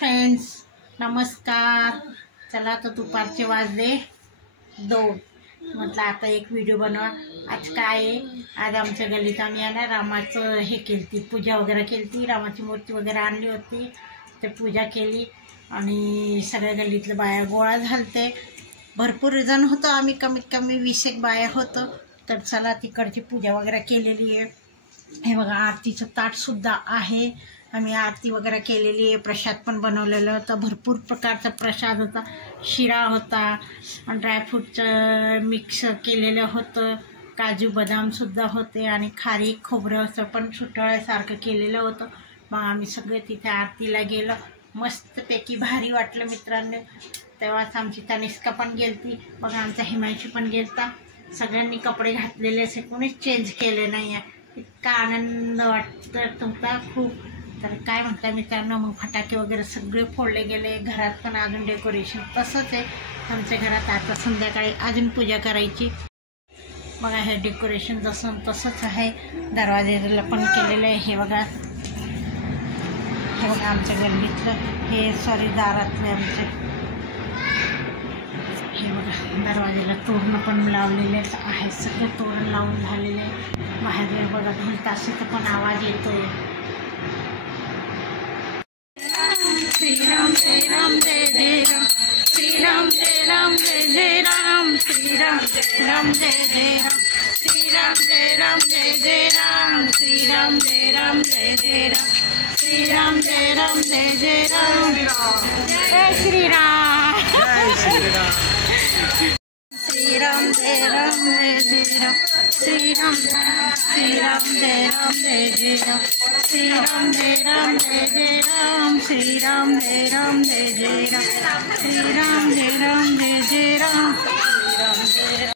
Friends, नमस्कार. चला तर दुपारचे वाजले 2. म्हटलं आता एक व्हिडिओ बनवा. आज काय आहे, आज आमच्या गल्लीत आम्ही आहे ना रामाचं हे केली, पूजा वगैरे केली. रामाची मूर्ती वगैरे आणली होती, ते पूजा केली आणि सगळ्या गल्लीतल्या बाया गोळा झालते. भरपूर जण होतो आम्ही, कमीत कमी 20 बाया होतो. तर चला तिकडची पूजा वगैरे केलेली आहे. हे बघा आरतीचं ताटसुद्धा आहे. आम्ही आरती वगैरे केलेली आहे. प्रसाद पण बनवलेलं होतं. भरपूर प्रकारचा प्रसाद होता. शिरा होता, ड्रायफ्रूटचं मिक्स केलेलं होतं, काजू बदामसुद्धा होते आणि खारीक खोबऱ्याचं पण सुटळ्यासारखं केलेलं होतं. मग आम्ही सगळे तिथे आरतीला गेलो. मस्तपैकी भारी वाटलं मित्रांनो. तेव्हाच आमची तनिष्का पण गेलती, बघा आमचा हिमांशी पण गेलता. सगळ्यांनी कपडे घातलेले असे, कोणीच चेंज केले नाही आहे. इतका आनंद वाटत होता खूप. तर काय म्हणता मित्रांनो, मग फटाके वगैरे सगळे फोडले गेले. घरात पण अजून डेकोरेशन तसंच आहे आमच्या घरात. आता संध्याकाळी अजून पूजा करायची. बघा हे डेकोरेशन जसं तसंच आहे. दरवाजाला पण केलेलं आहे. हे बघा, हे बघा आमच्या गल्लीतलं, हे सॉरी दारातले आमचे. हे बघा दरवाजाला तोरण पण लावलेले आहे. सगळं तोरण लावून झालेले आहे. बाहेर बघा ढोल ताशाचा पण आवाज येतोय. श्रीराम जय राम जय जय राम, श्रीराम जय राम जय जय राम, श्रीराम जय राम जय जय राम, श्रीराम जय राम जय जय राम, श्रीराम जय राम जय जय राम, श्रीराम जय राम जय जय राम. जय श्रीराम, जय श्रीराम. श्रीराम जय राम जय जय राम, श्रीराम श्रीराम जय राम जय जय राम, श्रीराम जय राम जय जय राम, श्रीराम जय राम जय जय राम, श्रीराम जय राम जय जय राम.